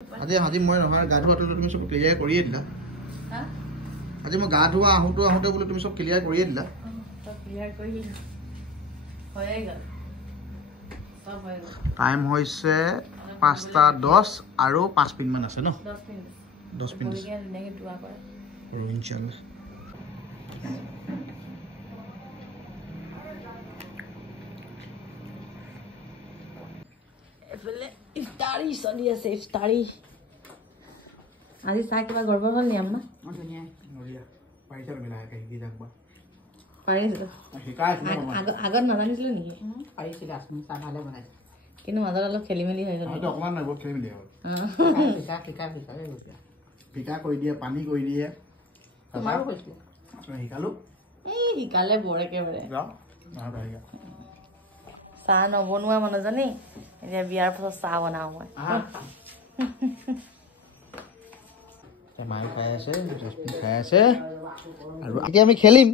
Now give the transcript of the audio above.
আজি মই নহয় গা ধোৱাটো তুমি সব ক্লিয়াৰ কৰিয়ে দিলা আজি মই গা ধোৱা আহোঁতে বোলে তুমি সব ক্লিয়াৰ কৰিয়ে দিলা ক্লিয়াৰ কৰি হয়ে গ'ল সব হৈ গ'ল টাইম হৈছে 5:10 আৰু 5 মিনিট মান আছে ন 10 মিনিট ধুনীয়াকৈ দোৱা কৰে আৰু ইনশাআল্লাহ এফালে ইফতাৰী চলি আছে ইফতাৰী আজি চাহ কিবা গড়বড় হ'ল নি আপোনাৰ ধুনীয়া নৰিয়া পাৰিছে মিলাই কাহি যাবা পাৰিছে আগত নাজানিছিলে নেকি পাৰিছিলে আপুনি চাহ ভালে বনাইছে কিন্তু মাজত অলপ খেলি মেলি হৈ গ'ল অকণমান নাই বহুত খেলি মেলি হ'ল পিকা কৰি দিয়ে পানী কৰি দিয়ে তোমাৰো কৈছিলে শিকালো এই শিকালে বৰ একেবাৰে চাহ নবনোৱা মানুহজনী এতিয়া বিয়াৰ পাছত চাহ বনাওঁ মই মায়ে খাই আছে ৰেচিপি খাই আছে আৰু এতিয়া আমি খেলিম